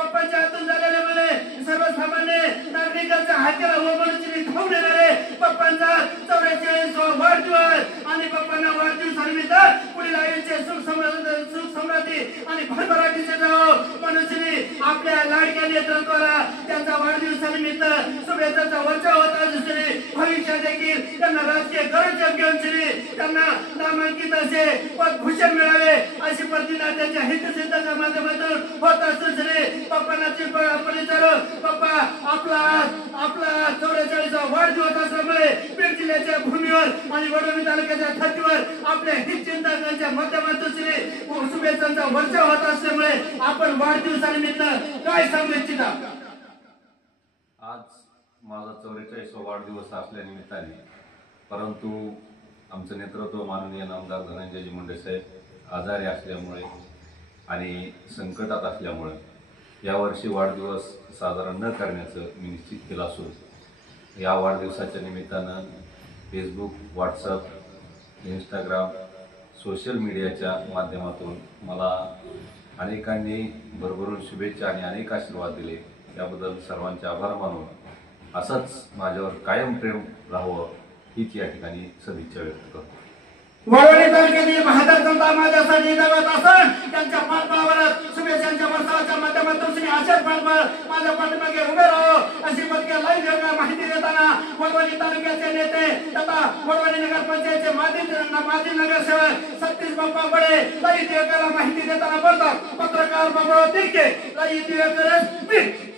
पप्पाच्या हातून झालेले मुले सर्वसामान्य नागरिकांच्या हाताला वगळून खाऊन येणारे पप्पांचा 44वा वाढदिवस आणि पप्पांना वाढदिवसानिमित्त पुढील आयुष्य सुख समृद्धी आणि भरभराटीचे जावो म्हणून आपल्या लाडक्या नेतृत्वाला त्यांचा वाढदिवसानिमित्त शुभेच्छाचा वर्षा होता असणे भविष्यात देखील त्यांना राजकीय गरज घेऊन त्यांना नामांकित असे पदभूषण मिळावे अशी प्रतिज्ञा त्यांच्या हितचिंतनाच्या माध्यमातून होत असणे पप्पांना पप्पा आपला 44वा वाढदिवस असल्यामुळे बीड जिल्ह्याच्या भूमीवर आणि वडोली तालुक्याच्या धर्तीवर आपल्या हितचिंतकांच्या माध्यमातून शुभेच्छांचा वर्षा होत असल्यामुळे आपण वाढदिवसानिमित्त काय सांगू इच्छिता? आज माझा 44वा वाढदिवस असल्यानिमित्ताने परंतु आमचं नेतृत्व माननीय नामदार धनंजयजी मुंडे साहेब आजारी असल्यामुळे आणि संकटात असल्यामुळे यावर्षी वाढदिवस साजरा न करण्याचं मी निश्चित केलं असून या वाढदिवसाच्या निमित्तानं फेसबुक, व्हॉट्सअप, इंस्टाग्राम, सोशल मीडियाच्या माध्यमातून मला अनेकांनी भरभरून शुभेच्छा आणि अनेक आशीर्वाद दिले. त्याबद्दल सर्वांचे आभार मानून असंच माझ्यावर कायम प्रेम राहावं हीच या ठिकाणी सदिच्छा व्यक्त करतो. वडोली तालुक्यातील बहादर जनता माझ्यासाठी दावत असून त्यांच्या पाठबळावर शुभेच्छांच्या वर्षाच्या माध्यमातून श्री आशेष पाठबळ माझ्या पाठीमागे उभे राहो अशी पत्रिका लाईव्ह माहिती देताना वडोली तालुक्याचे नेते तथा वडोली नगर पंचायतचे माजी नगरसेवक सतीश बाप्पा बडे लाईव्ह माहिती देताना बोलतात पत्रकार बाबा तिरके लाईव्ह